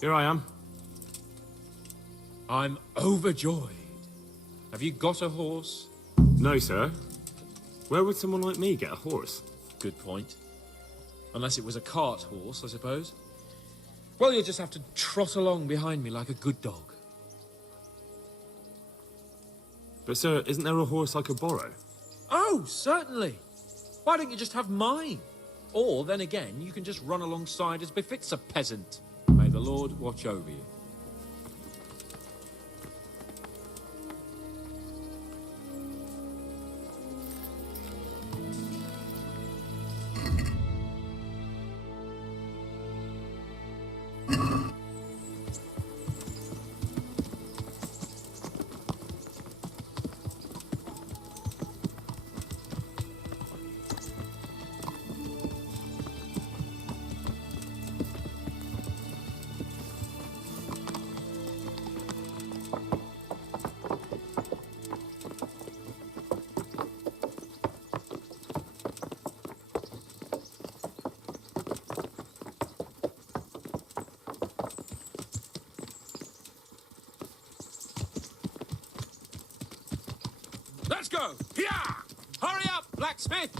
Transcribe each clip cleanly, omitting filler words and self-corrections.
Here I am. I'm overjoyed. Have you got a horse? No, sir. Where would someone like me get a horse? Good point. Unless it was a cart horse, I suppose. Well, you'll just have to trot along behind me like a good dog. But, sir, isn't there a horse I could borrow? Oh, certainly. Why don't you just have mine? Or, then again, you can just run alongside as befits a peasant. May the Lord watch over you. Let's go! Hiya! Hurry up, blacksmith!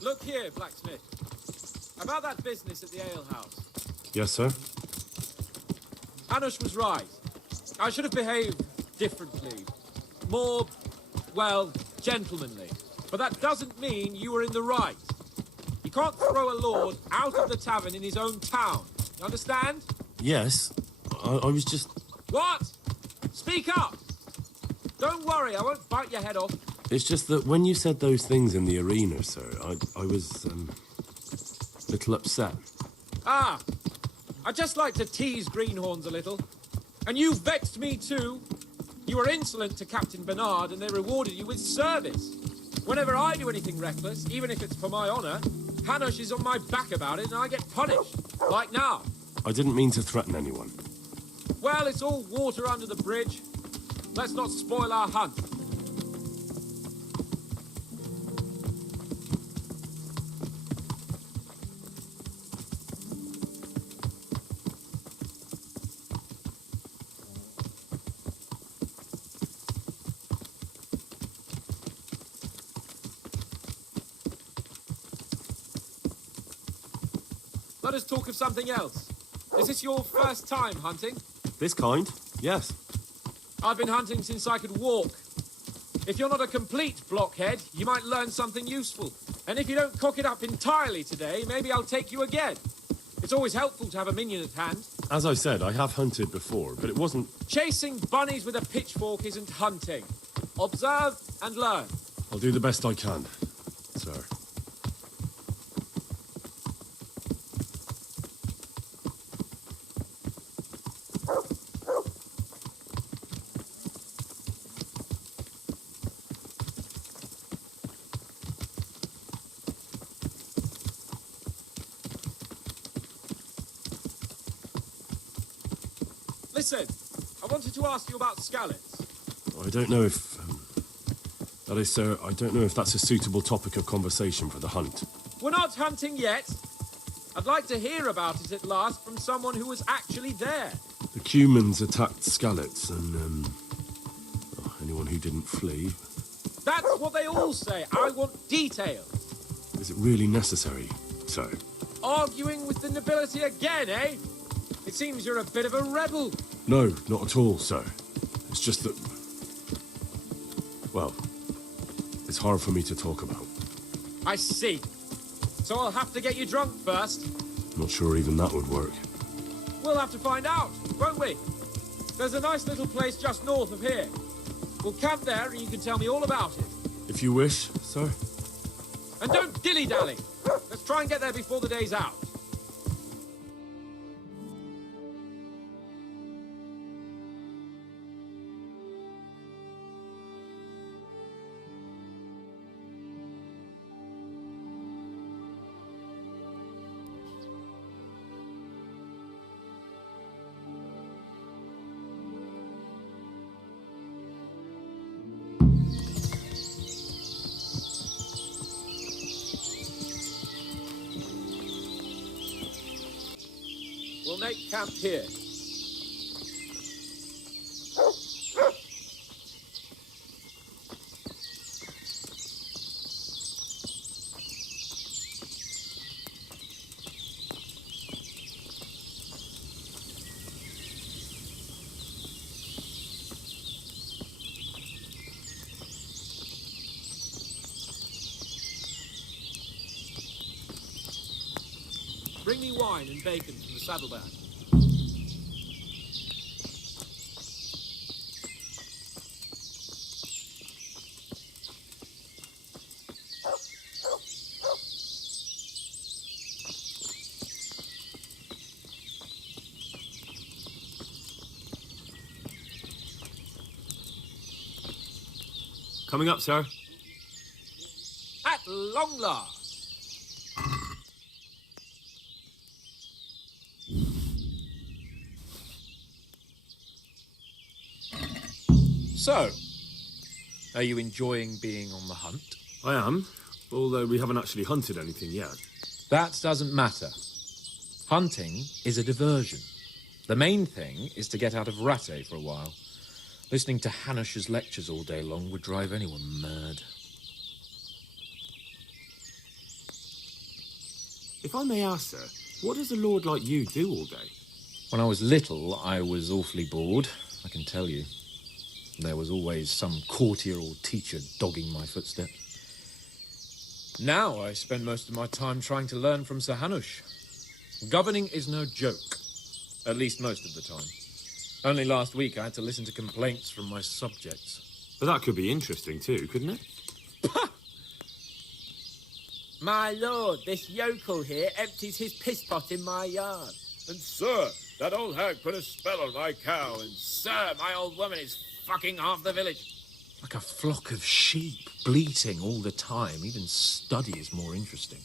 Look here, blacksmith. About that business at the alehouse. Yes, sir. Hanush was right. I should have behaved differently. More, well, gentlemanly. But that doesn't mean you were in the right. You can't throw a lord out of the tavern in his own town. You understand? Yes. I was just... What? Speak up! Don't worry, I won't bite your head off. It's just that when you said those things in the arena, sir, I was, a little upset. Ah! I just like to tease greenhorns a little. And you vexed me too. You were insolent to Captain Bernard and they rewarded you with service. Whenever I do anything reckless, even if it's for my honor, Hanush is on my back about it and I get punished. Like now. I didn't mean to threaten anyone. Well, it's all water under the bridge. Let's not spoil our hunt. Let us talk of something else. Is this your first time hunting? This kind? Yes. I've been hunting since I could walk. If you're not a complete blockhead, you might learn something useful. And if you don't cock it up entirely today, maybe I'll take you again. It's always helpful to have a minion at hand. As I said, I have hunted before, but it wasn't... Chasing bunnies with a pitchfork isn't hunting. Observe and learn. I'll do the best I can, sir. Listen, I wanted to ask you about scallops. I don't know if... that is, sir, I don't know if that's a suitable topic of conversation for the hunt. We're not hunting yet. I'd like to hear about it at last from someone who was actually there. The Cumans attacked Skallets and, anyone who didn't flee. That's what they all say. I want details. Is it really necessary, sir? Arguing with the nobility again, eh? It seems you're a bit of a rebel. No, not at all, sir. It's just that... well, it's hard for me to talk about. I see. So I'll have to get you drunk first. Not sure even that would work. We'll have to find out, won't we? There's a nice little place just north of here. We'll camp there and you can tell me all about it. If you wish, sir. And don't dilly-dally. Let's try and get there before the day's out. make camp here. Bring me wine and bacon from the saddlebag. Coming up, sir. At long last. So, are you enjoying being on the hunt? I am, although we haven't actually hunted anything yet. That doesn't matter. Hunting is a diversion. The main thing is to get out of Rattay for a while. Listening to Hanush's lectures all day long would drive anyone mad. If I may ask, sir, what does a lord like you do all day? When I was little, I was awfully bored, I can tell you. There was always some courtier or teacher dogging my footsteps. Now I spend most of my time trying to learn from Sir Hanush. Governing is no joke, at least most of the time. Only last week I had to listen to complaints from my subjects. But that could be interesting too, couldn't it? My lord, this yokel here empties his piss pot in my yard. And sir, that old hag put a spell on my cow, and Sir, my old woman is fucking half the village. like a flock of sheep, bleating all the time. Even study is more interesting.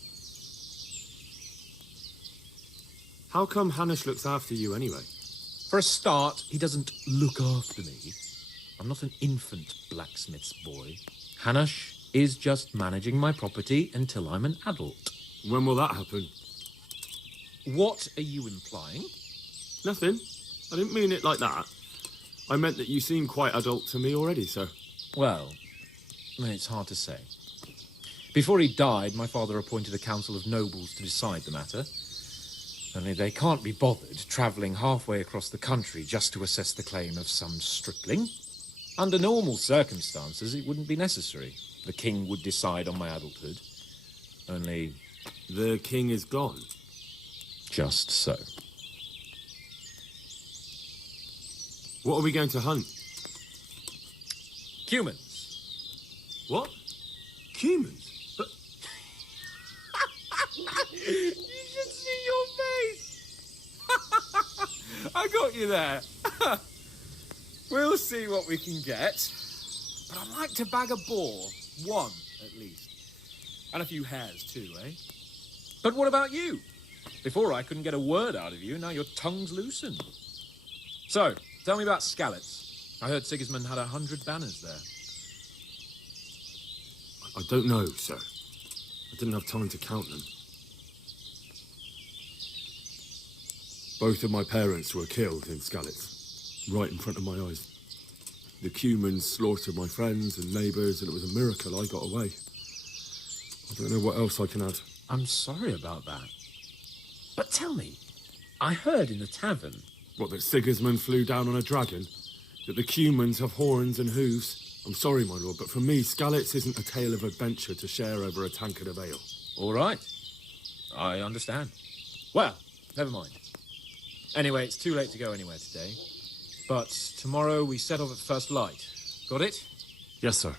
How come Hanush looks after you anyway? For a start, he doesn't look after me. I'm not an infant blacksmith's boy. Hanush is just managing my property until I'm an adult. When will that happen? What are you implying? Nothing. I didn't mean it like that. I meant that you seem quite adult to me already, sir. Well, it's hard to say. Before he died, my father appointed a council of nobles to decide the matter. Only they can't be bothered travelling halfway across the country just to assess the claim of some stripling. Under normal circumstances, it wouldn't be necessary. The king would decide on my adulthood. Only... The king is gone. just so. What are we going to hunt? Humans. What? Humans? But You should see your face. I got you there. We'll see what we can get. But I'd like to bag a boar. One, at least. And a few hares, too, eh? But what about you? Before I couldn't get a word out of you, now your tongue's loosened. So, tell me about Skalitz. I heard Sigismund had 100 banners there. I don't know, sir. I didn't have time to count them. Both of my parents were killed in Skalitz, right in front of my eyes. The Cumans slaughtered my friends and neighbours, and it was a miracle I got away. I don't know what else I can add. I'm sorry about that. But tell me, I heard in the tavern... What, that Sigismund flew down on a dragon? That the Cumans have horns and hooves? I'm sorry, my lord, but for me, Skalitz isn't a tale of adventure to share over a tankard of ale. All right. I understand. Well, never mind. Anyway, it's too late to go anywhere today. But tomorrow we set off at first light. Got it? Yes, sir.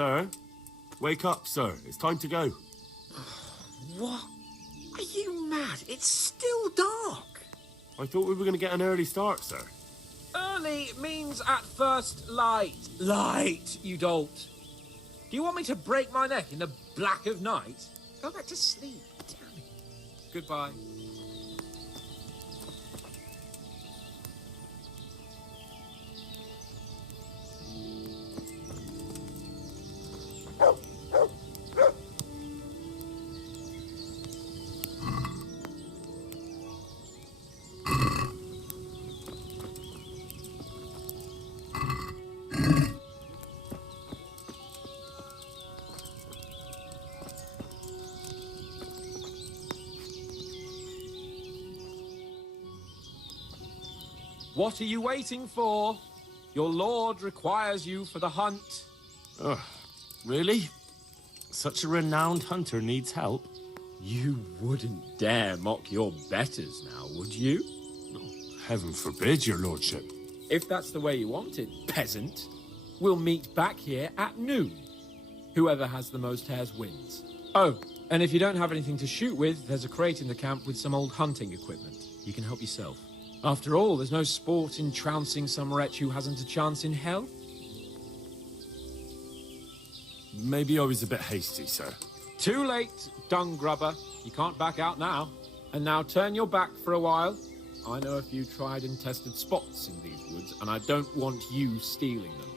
Sir? Wake up, sir. It's time to go. What? Are you mad? It's still dark. I thought we were going to get an early start, sir. Early means at first light. Light, you dolt. Do you want me to break my neck in the black of night? Go back to sleep. Damn it. Goodbye. What are you waiting for? Your lord requires you for the hunt. Ugh, really? Such a renowned hunter needs help? You wouldn't dare mock your betters now, would you? Heaven forbid, your lordship. If that's the way you want it, peasant, we'll meet back here at noon. Whoever has the most hares wins. Oh, and if you don't have anything to shoot with, there's a crate in the camp with some old hunting equipment. You can help yourself. After all, there's no sport in trouncing some wretch who hasn't a chance in hell. Maybe I was a bit hasty, sir. Too late, dung grubber. You can't back out now. And now turn your back for a while. I know a few tried and tested spots in these woods, and I don't want you stealing them.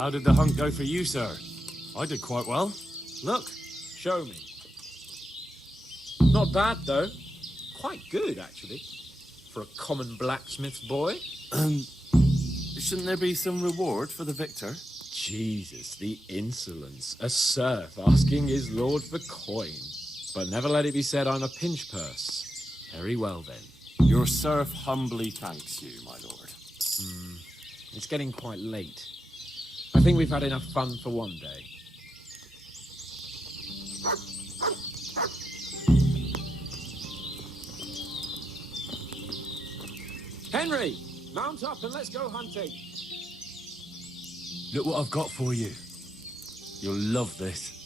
How did the hunt go for you, sir? I did quite well. Look. Show me. Not bad, though. Quite good, actually. For a common blacksmith's boy. Shouldn't there be some reward for the victor? Jesus, the insolence. A serf asking his lord for coin. But never let it be said I'm a pinch purse. Very well, then. Your serf humbly thanks you, my lord. It's getting quite late. I think we've had enough fun for one day. Henry, mount up and let's go hunting. Look what I've got for you. You'll love this.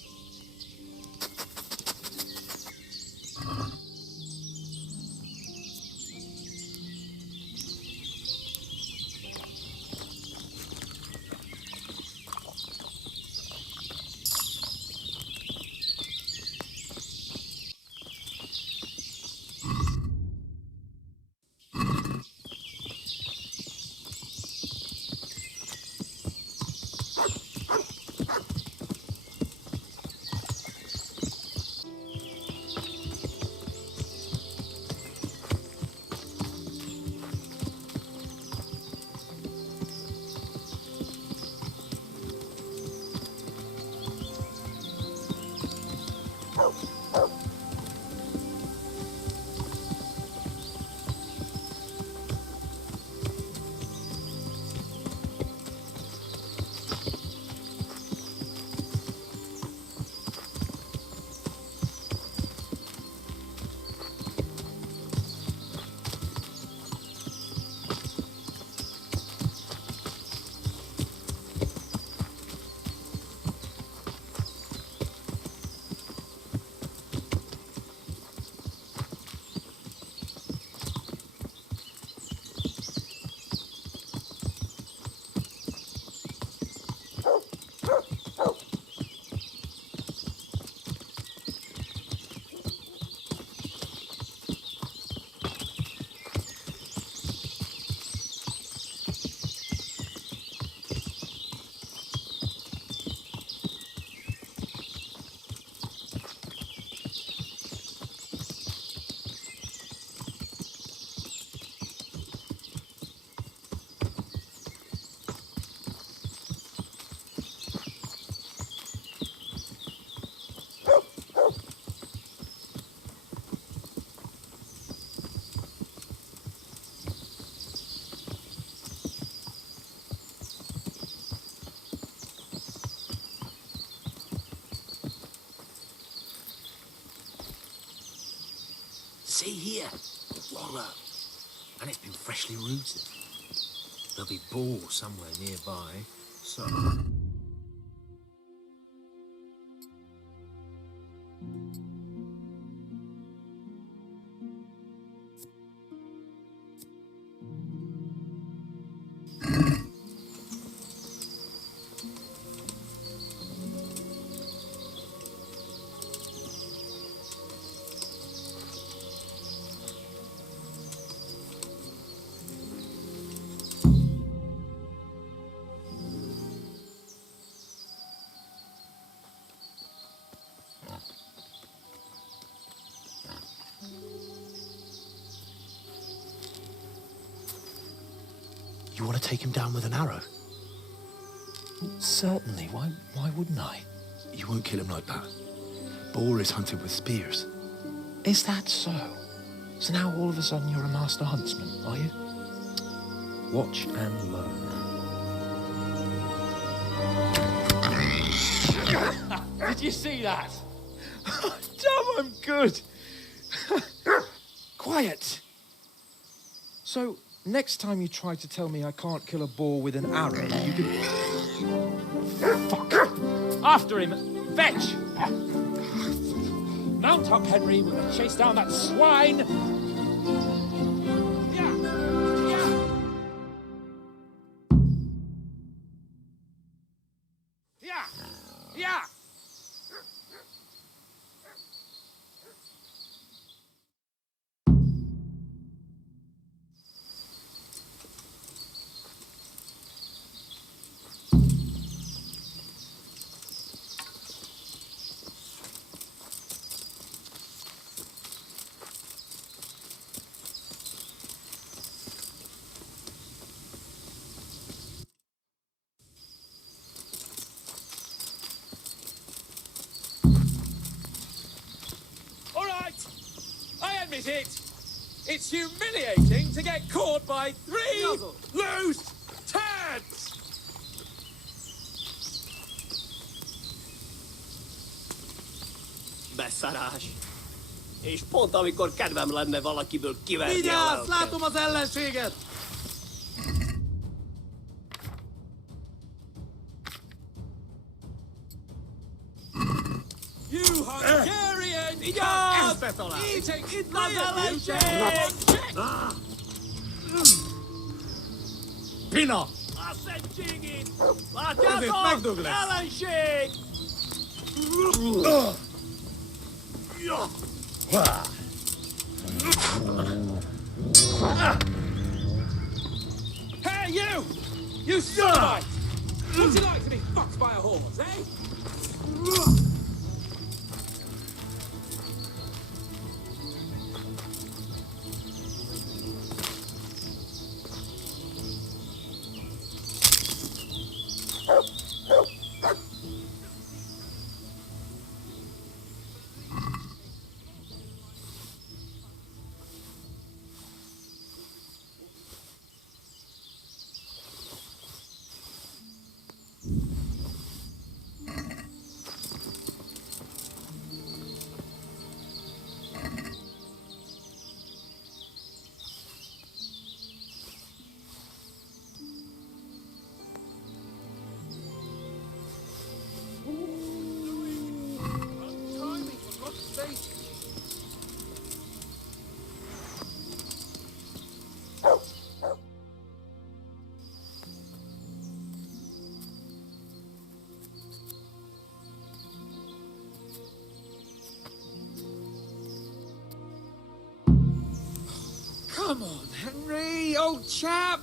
See here, wallow. And it's been freshly rooted. There'll be boar somewhere nearby, so... You want to take him down with an arrow? Certainly. Why wouldn't I? You won't kill him like that. Boar is hunted with spears. Is that so? So now all of a sudden you're a master huntsman, are you? Watch and learn. Did you see that? Damn, I'm good. Quiet. So, next time you try to tell me I can't kill a boar with an arrow, you can... Fuck! After him! Fetch! Mount up, Henry. We're going to chase down that swine. Yeah! admit it. It's humiliating to get caught by 3 loose turds. Beszarás. És pont amikor kedvem lenne valakiből kiverni a Vigyázz, lelket. látom az ellenséget! You Hungarian! Vigyázz! Ezt betalál! Itt az ellenség! Pina! A szentségét! Ezért Látjátok? megdög lesz. Ellenség! Hey, you! You son What's it like to be fucked by a horse, eh? Come on, Henry, old chap.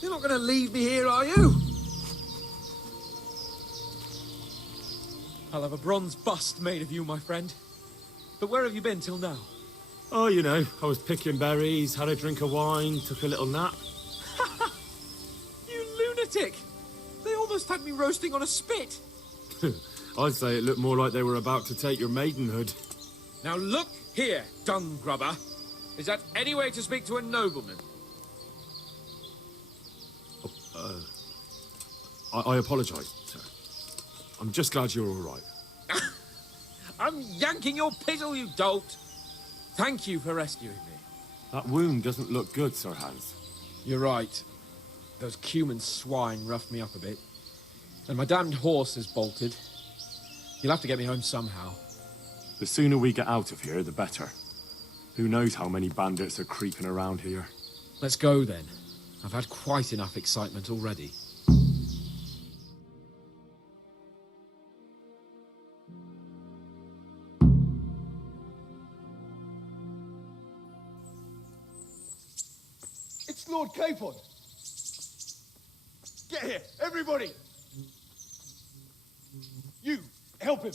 You're not going to leave me here, are you? I'll have a bronze bust made of you, my friend. But where have you been till now? Oh, you know, I was picking berries, had a drink of wine, took a little nap. You lunatic! They almost had me roasting on a spit. I'd say it looked more like they were about to take your maidenhood. Now look here, dung grubber. Is that any way to speak to a nobleman? I apologise, sir. I'm just glad you're all right. I'm yanking your pizzle, you dolt. Thank you for rescuing me. That wound doesn't look good, Sir Hans. You're right. Those Cuman swine roughed me up a bit. And my damned horse has bolted. You'll have to get me home somehow. The sooner we get out of here, the better. Who knows how many bandits are creeping around here? Let's go then. I've had quite enough excitement already. It's Lord Capon! Get here, everybody! You, help him!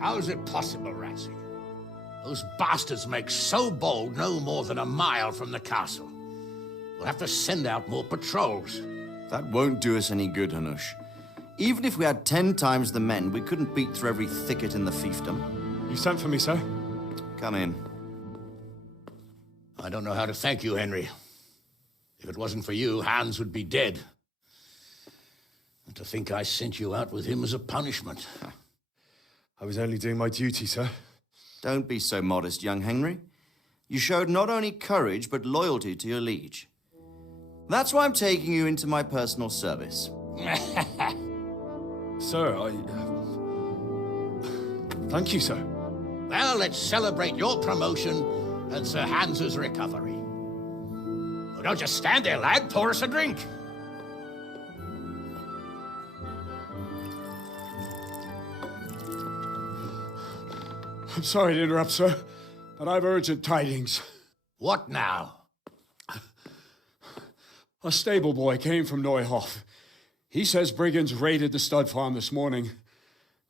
How is it possible, Ratsy? Those bastards make so bold no more than a mile from the castle. We'll have to send out more patrols. That won't do us any good, Hanush. Even if we had 10 times the men, we couldn't beat through every thicket in the fiefdom. You sent for me, sir? Come in. I don't know how to thank you, Henry. If it wasn't for you, Hans would be dead. And to think I sent you out with him as a punishment. I was only doing my duty, sir. Don't be so modest, young Henry. You showed not only courage, but loyalty to your liege. That's why I'm taking you into my personal service. Sir, thank you, sir. Well, let's celebrate your promotion and Sir Hans's recovery. Well, don't just stand there, lad. Pour us a drink. I'm sorry to interrupt, sir. but I've urgent tidings. What now? A stable boy came from Neuhof. He says brigands raided the stud farm this morning.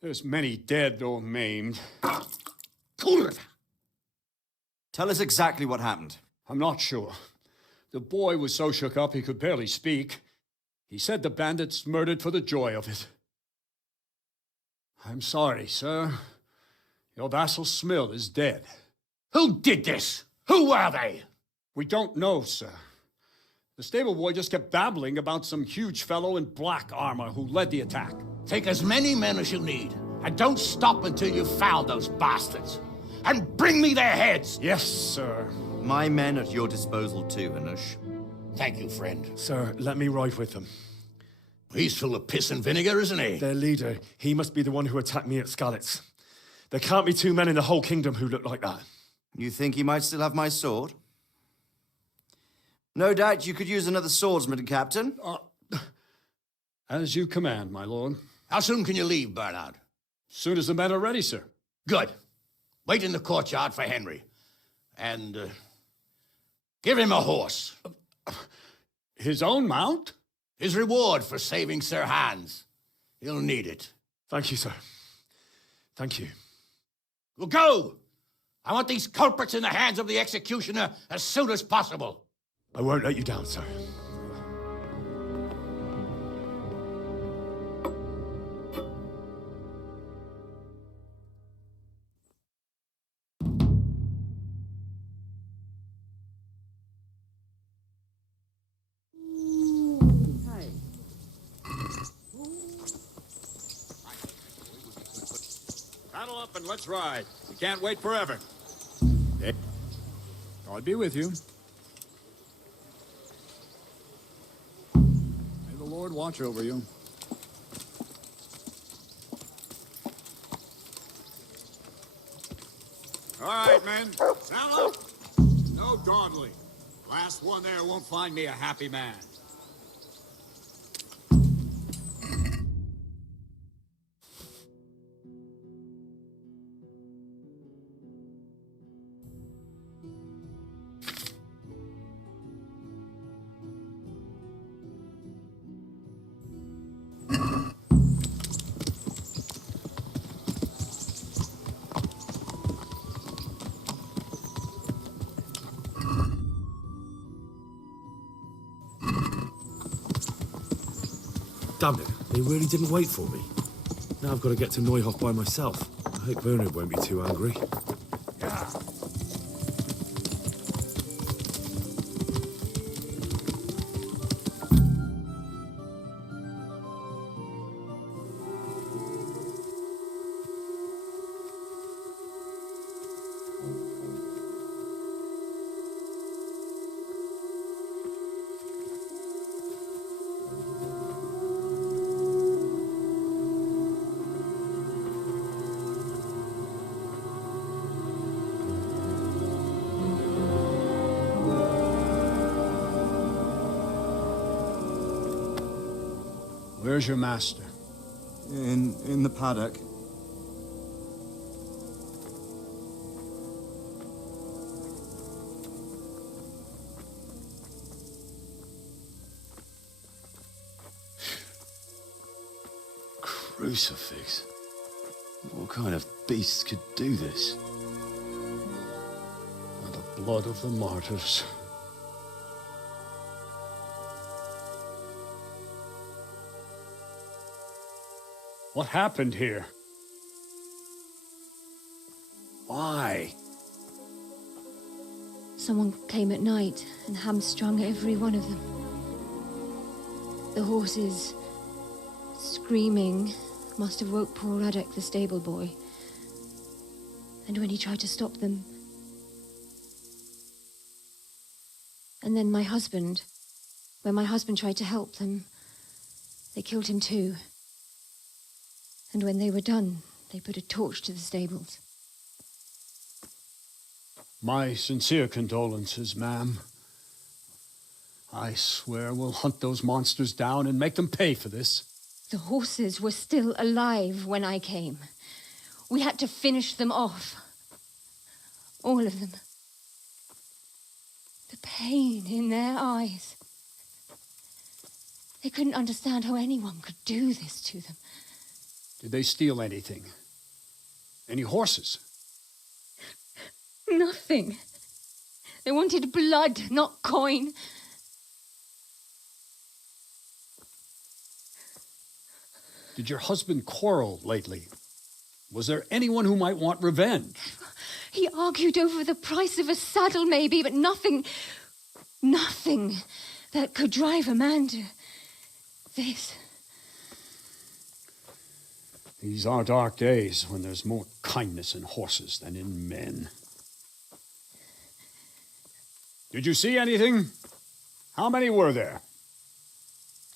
There's many dead or maimed. Tell us exactly what happened. I'm not sure. The boy was so shook up he could barely speak. He said the bandits murdered for the joy of it. I'm sorry, sir. Your vassal Smill is dead. Who did this? Who were they? We don't know, sir. The stable boy just kept babbling about some huge fellow in black armor who led the attack. Take as many men as you need, and don't stop until you've found those bastards. And bring me their heads! Yes, sir. My men at your disposal too, Hanush. Thank you, friend. Sir, let me ride with them. He's full of piss and vinegar, isn't he? Their leader, he must be the one who attacked me at Skalitz. There can't be two men in the whole kingdom who look like that. You think he might still have my sword? No doubt you could use another swordsman, Captain. As you command, my lord. How soon can you leave, Bernard? Soon as the men are ready, sir. Good. Wait in the courtyard for Henry. And, give him a horse. His own mount? His reward for saving Sir Hans. He'll need it. Thank you, sir. Thank you. Well, go! I want these culprits in the hands of the executioner as soon as possible. I won't let you down, sir. Saddle up and let's ride. We can't wait forever. I'll be with you. May the Lord watch over you. All right, men. Saddle up. No dawdling. Last one there won't find me a happy man. Damn it, they really didn't wait for me. Now I've got to get to Neuhof by myself. I hope Bernard won't be too angry. Where's your master? In the paddock. Crucifix? What kind of beasts could do this? The blood of the martyrs. What happened here? Why? Someone came at night and hamstrung every one of them. The horses, screaming, must have woke poor Radek, the stable boy. And when he tried to stop them... And then my husband, when my husband tried to help them, they killed him too. And when they were done, they put a torch to the stables. My sincere condolences, ma'am. I swear we'll hunt those monsters down and make them pay for this. The horses were still alive when I came. We had to finish them off. All of them. The pain in their eyes. They couldn't understand how anyone could do this to them. Did they steal anything? Any horses? Nothing. They wanted blood, not coin. Did your husband quarrel lately? Was there anyone who might want revenge? He argued over the price of a saddle, maybe, but nothing that could drive a man to this. These are dark days when there's more kindness in horses than in men. Did you see anything? How many were there?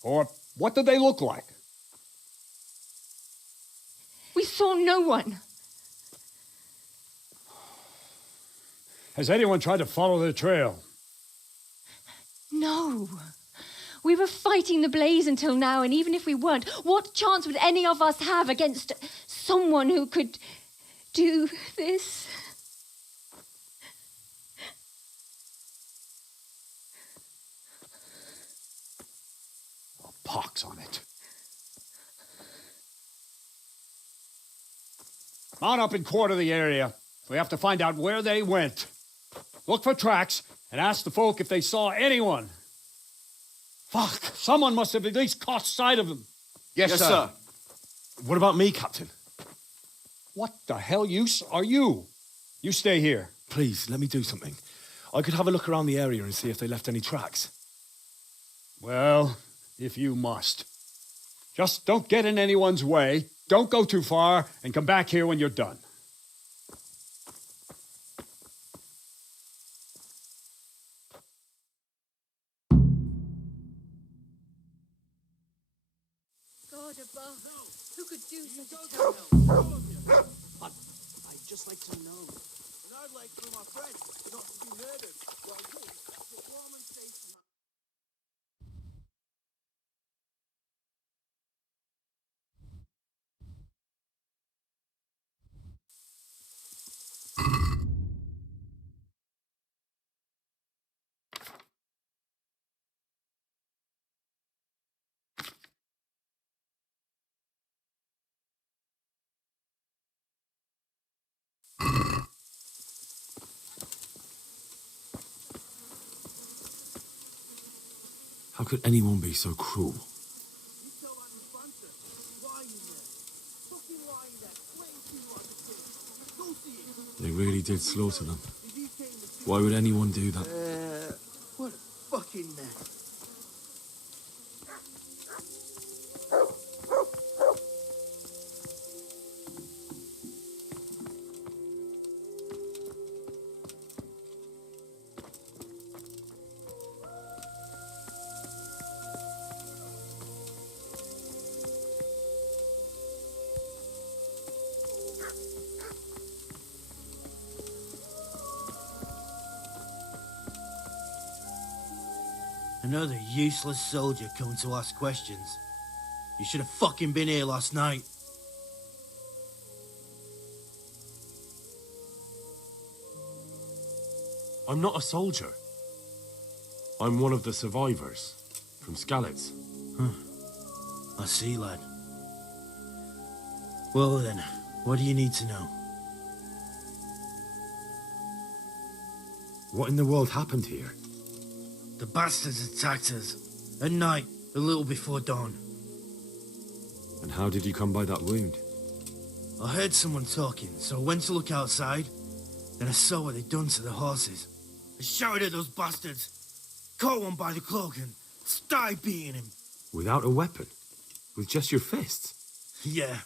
Or what did they look like? We saw no one. Has anyone tried to follow the trail? No. We were fighting the blaze until now, and even if we weren't, what chance would any of us have against someone who could do this? A pox on it. Mount up and quarter the area. We have to find out where they went. Look for tracks and ask the folk if they saw anyone. Fuck, someone must have at least caught sight of them. Yes, sir. What about me, Captain? What the hell use are you? You stay here. Please, let me do something. I could have a look around the area and see if they left any tracks. Well, if you must. Just don't get in anyone's way, don't go too far, and come back here when you're done. God above, who could do such a terrible... But I'd just like to know. And I'd like for my friend not to be murdered. Well, that's a warm and safe. How could anyone be so cruel? They really did slaughter them. Why would anyone do that? What a fucking mess. Another useless soldier coming to ask questions. You should have fucking been here last night. I'm not a soldier. I'm one of the survivors from Skalitz. I see, lad. Well then, what do you need to know? What in the world happened here? The bastards attacked us. At night, a little before dawn. And how did you come by that wound? I heard someone talking, so I went to look outside. Then I saw what they'd done to the horses. I shouted at those bastards, caught one by the cloak and started beating him. Without a weapon? With just your fists? Yeah,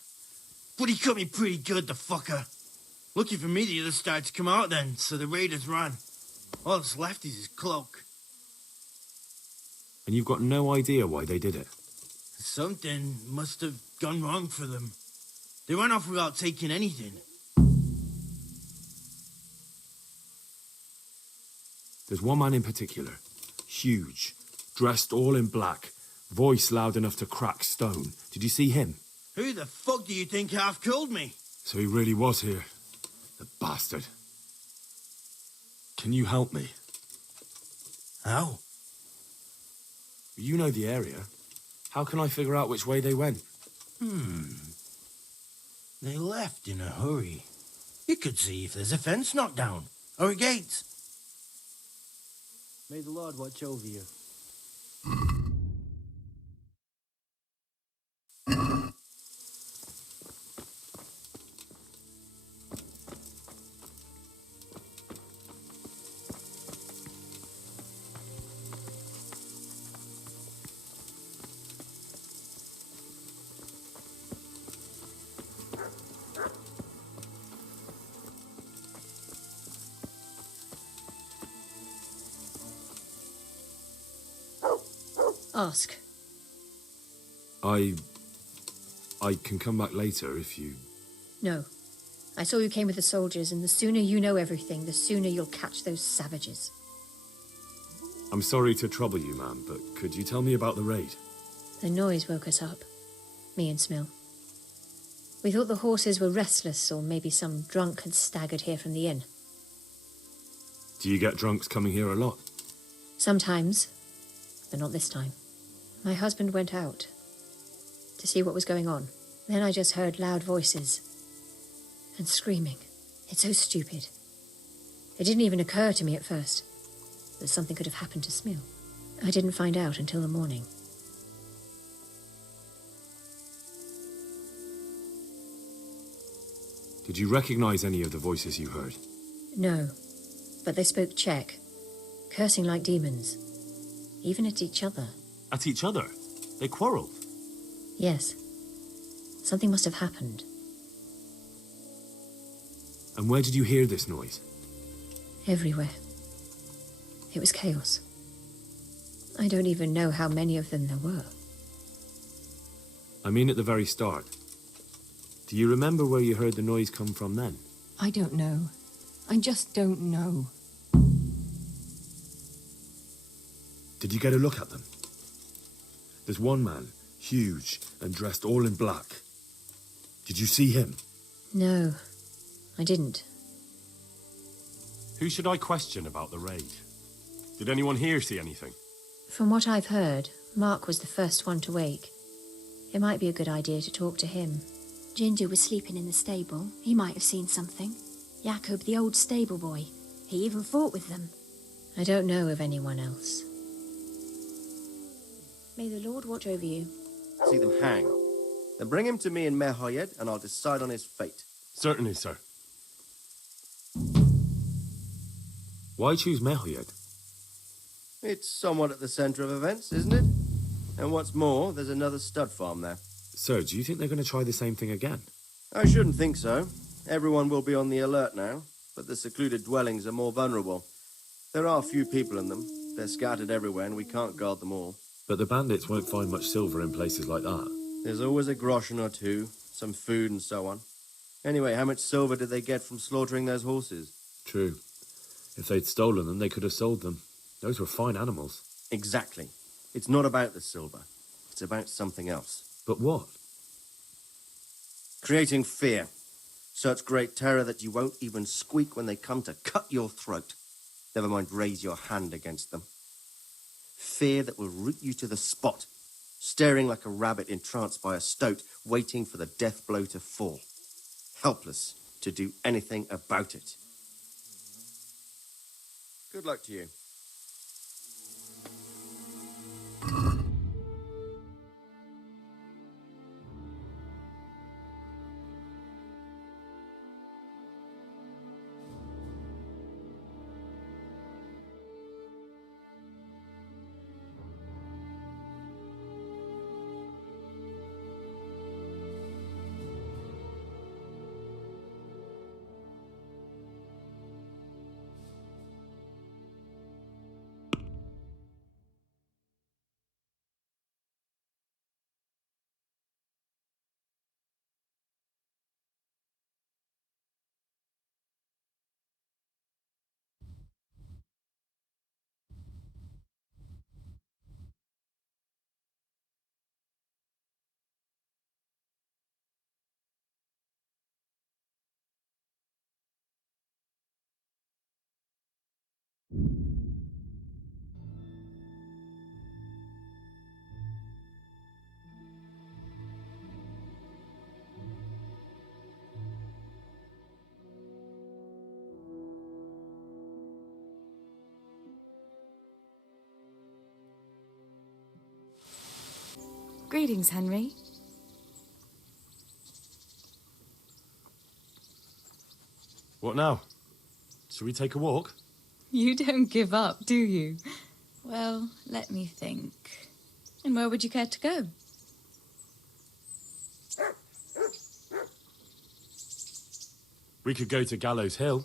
but he cut me pretty good, the fucker. Lucky for me, the others started to come out then, so the raiders ran. All that's left is his cloak. And you've got no idea why they did it? Something must have gone wrong for them. They ran off without taking anything. There's one man in particular. Huge. Dressed all in black. Voice loud enough to crack stone. Did you see him? Who the fuck do you think half killed me? So he really was here. The bastard. Can you help me? How? You know the area. How can I figure out which way they went? They left in a hurry. You could see if there's a fence knocked down, or a gate. May the Lord watch over you. Ask. I can come back later if you... No. I saw you came with the soldiers, and the sooner you know everything, the sooner you'll catch those savages. I'm sorry to trouble you, ma'am, but could you tell me about the raid? The noise woke us up. Me and Smill. We thought the horses were restless, or maybe some drunk had staggered here from the inn. Do you get drunks coming here a lot? Sometimes, but not this time. My husband went out to see what was going on. Then I just heard loud voices and screaming. It's so stupid. It didn't even occur to me at first that something could have happened to Smill. I didn't find out until the morning. Did you recognize any of the voices you heard? No, but they spoke Czech, cursing like demons, even at each other. At each other? They quarreled? Yes. Something must have happened. And where did you hear this noise? Everywhere. It was chaos. I don't even know how many of them there were. I mean at the very start. Do you remember where you heard the noise come from then? I don't know. I just don't know. Did you get a look at them? There's one man, huge and dressed all in black. Did you see him? No, I didn't. Who should I question about the raid? Did anyone here see anything? From what I've heard, Mark was the first one to wake. It might be a good idea to talk to him. Ginger was sleeping in the stable. He might have seen something. Jacob, the old stable boy. He even fought with them. I don't know of anyone else. May the Lord watch over you. See them hang. Then bring him to me in Mehoyed, and I'll decide on his fate. Certainly, sir. Why choose Mehoyed? It's somewhat at the centre of events, isn't it? And what's more, there's another stud farm there. Sir, do you think they're going to try the same thing again? I shouldn't think so. Everyone will be on the alert now, but the secluded dwellings are more vulnerable. There are few people in them. They're scattered everywhere, and we can't guard them all. But the bandits won't find much silver in places like that. There's always a groschen or two, some food and so on. Anyway, how much silver did they get from slaughtering those horses? True. If they'd stolen them, they could have sold them. Those were fine animals. Exactly. It's not about the silver. It's about something else. But what? Creating fear. Such great terror that you won't even squeak when they come to cut your throat. Never mind raise your hand against them. Fear that will root you to the spot, staring like a rabbit entranced by a stoat, waiting for the death blow to fall. Helpless to do anything about it. Good luck to you. tidings, Henry. What now? Shall we take a walk? You don't give up, do you? Well, let me think. And where would you care to go? We could go to Gallows Hill.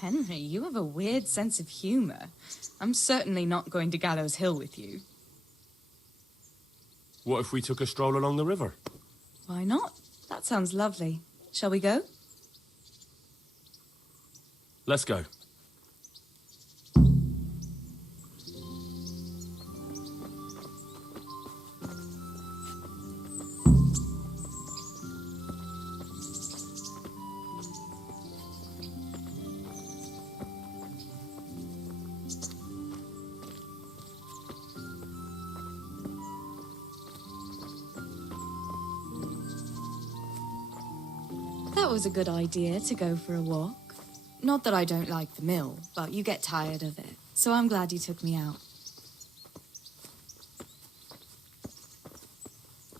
Henry, you have a weird sense of humour. I'm certainly not going to Gallows Hill with you. What if we took a stroll along the river? Why not? That sounds lovely. Shall we go? Let's go. That was a good idea to go for a walk. Not that I don't like the mill, but you get tired of it. So I'm glad you took me out.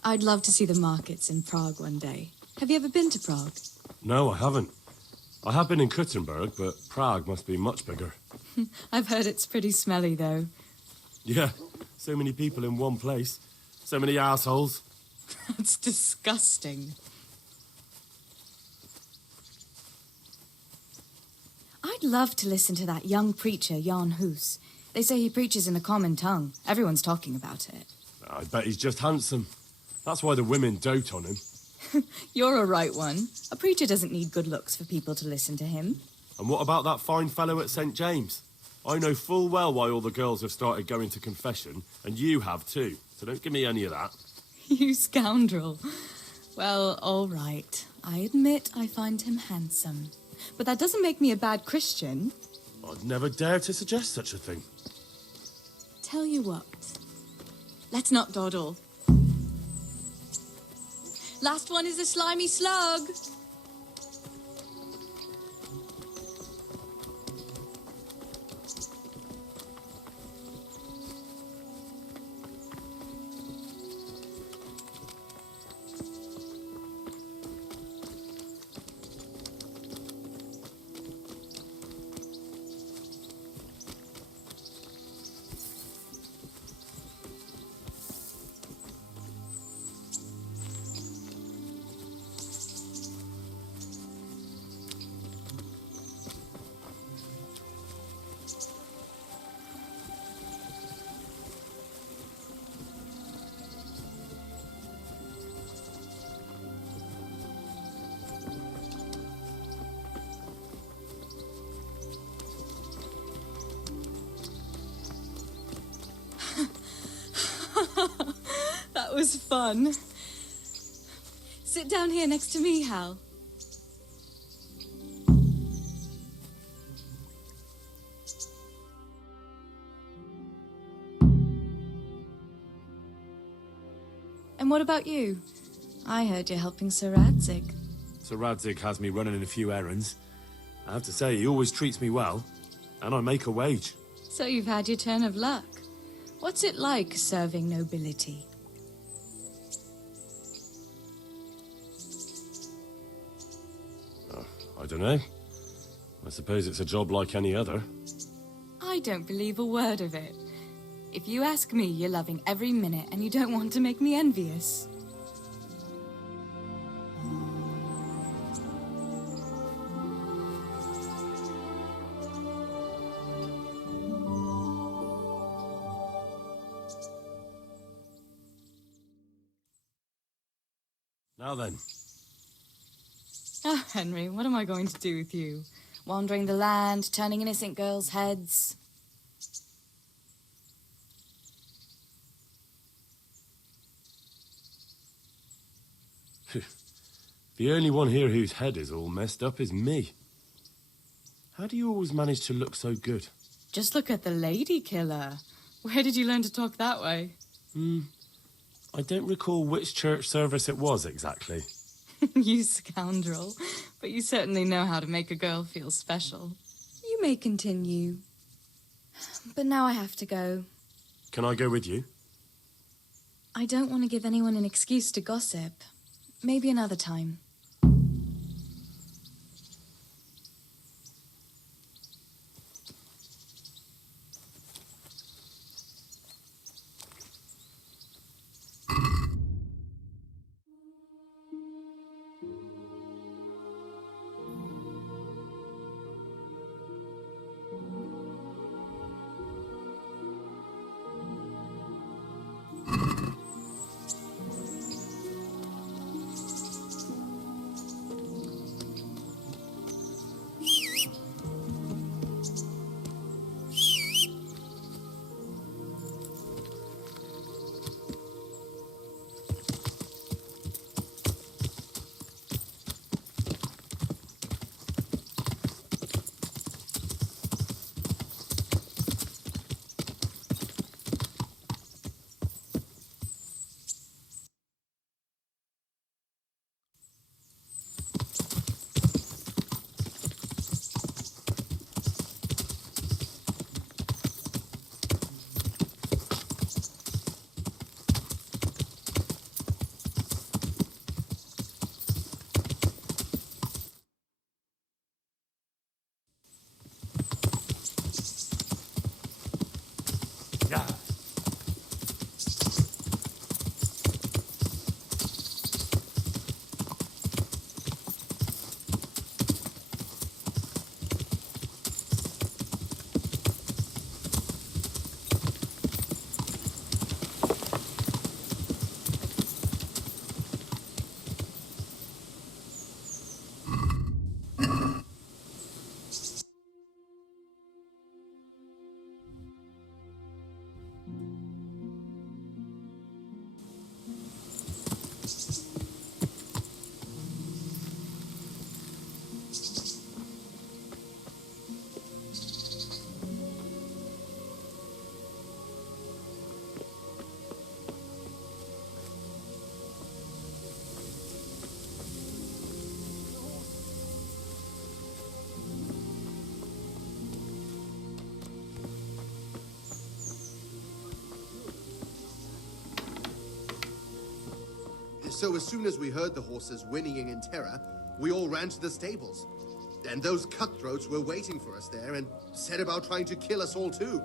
I'd love to see the markets in Prague one day. Have you ever been to Prague? No, I haven't. I have been in Kuttenberg, but Prague must be much bigger. I've heard it's pretty smelly, though. Yeah, so many people in one place. So many assholes. That's disgusting. I'd love to listen to that young preacher, Jan Hus. They say he preaches in the common tongue. Everyone's talking about it. I bet he's just handsome. That's why the women dote on him. You're a right one. A preacher doesn't need good looks for people to listen to him. And what about that fine fellow at St. James? I know full well why all the girls have started going to confession, and you have too. So don't give me any of that. You scoundrel. Well, all right. I admit I find him handsome. But that doesn't make me a bad Christian. I'd never dare to suggest such a thing. Tell you what. Let's not dawdle. Last one is a slimy slug. That was fun. Sit down here next to me, Hal. And what about you? I heard you're helping Sir Radzig. Sir Radzig has me running a few errands. I have to say, he always treats me well, and I make a wage. So you've had your turn of luck. What's it like serving nobility? I don't know. I suppose it's a job like any other. I don't believe a word of it. If you ask me, you're loving every minute and you don't want to make me envious. Now then. Oh, Henry, what am I going to do with you? Wandering the land, turning innocent girls' heads. The only one here whose head is all messed up is me. How do you always manage to look so good? Just look at the lady killer. Where did you learn to talk that way? I don't recall which church service it was exactly. You scoundrel. But you certainly know how to make a girl feel special. You may continue. But now I have to go. Can I go with you? I don't want to give anyone an excuse to gossip. Maybe another time. So as soon as we heard the horses whinnying in terror, we all ran to the stables. And those cutthroats were waiting for us there and set about trying to kill us all too.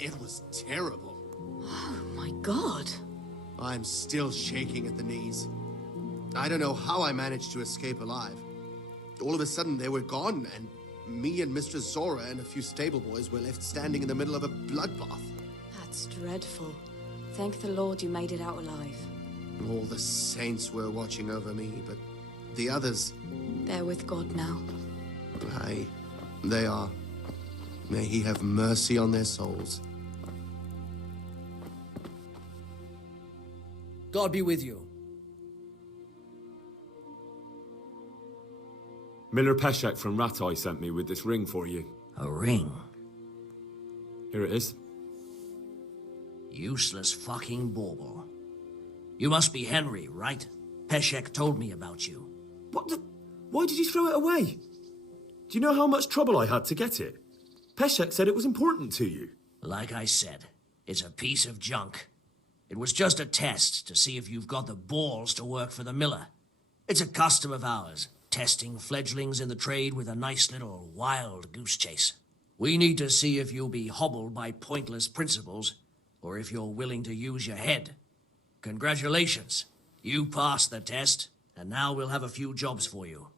It was terrible. Oh my god. I'm still shaking at the knees. I don't know how I managed to escape alive. All of a sudden they were gone, and me and Mistress Zora and a few stable boys were left standing in the middle of a bloodbath. That's dreadful. Thank the Lord you made it out alive. All the saints were watching over me, but the others... They're with God now. Aye, they are. May he have mercy on their souls. God be with you. Miller Peshek from Ratai sent me with this ring for you. A ring? Here it is. Useless fucking bauble. You must be Henry, right? Peshek told me about you. What the... Why did you throw it away? Do you know how much trouble I had to get it? Peshek said it was important to you. Like I said, it's a piece of junk. It was just a test to see if you've got the balls to work for the miller. It's a custom of ours, testing fledglings in the trade with a nice little wild goose chase. We need to see if you'll be hobbled by pointless principles, or if you're willing to use your head. Congratulations. You passed the test, and now we'll have a few jobs for you.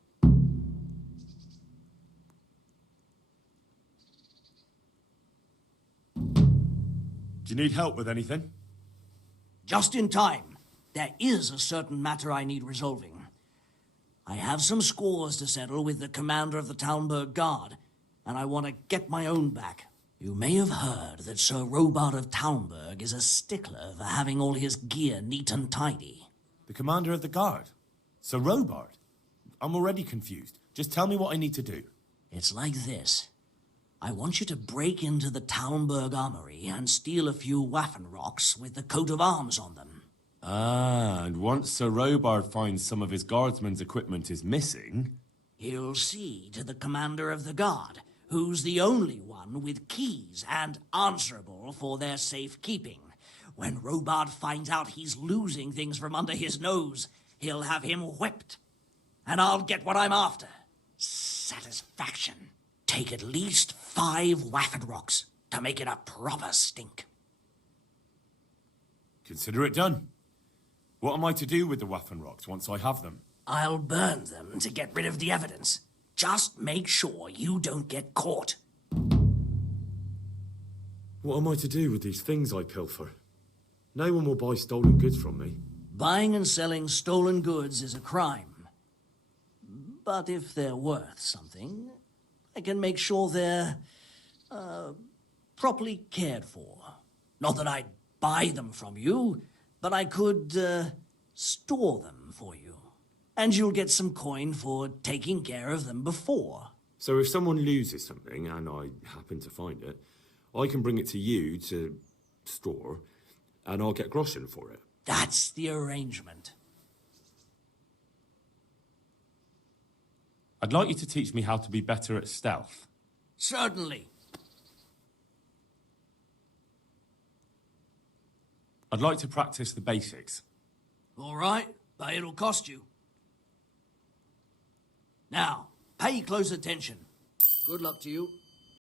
Do you need help with anything? Just in time. There is a certain matter I need resolving. I have some scores to settle with the commander of the Talmberg Guard, and I want to get my own back. You may have heard that Sir Robard of Talmberg is a stickler for having all his gear neat and tidy. The commander of the guard? Sir Robard? I'm already confused. Just tell me what I need to do. It's like this. I want you to break into the Talmberg armory and steal a few Waffen rocks with the coat of arms on them. Ah, and once Sir Robard finds some of his guardsmen's equipment is missing... He'll see to the commander of the guard, who's the only one with keys and answerable for their safekeeping. When Robard finds out he's losing things from under his nose, he'll have him whipped. And I'll get what I'm after. Satisfaction. Take at least 5 Wafford rocks to make it a proper stink. Consider it done. What am I to do with the Waffen rocks once I have them? I'll burn them to get rid of the evidence. Just make sure you don't get caught. What am I to do with these things I pilfer? No one will buy stolen goods from me. Buying and selling stolen goods is a crime. But if they're worth something, I can make sure they're, properly cared for. Not that I'd buy them from you, but I could, store them for you. And you'll get some coin for taking care of them before. So if someone loses something, and I happen to find it, I can bring it to you to store, and I'll get groschen for it. That's the arrangement. I'd like you to teach me how to be better at stealth. Certainly. I'd like to practice the basics. All right, but it'll cost you. Now, pay close attention. Good luck to you.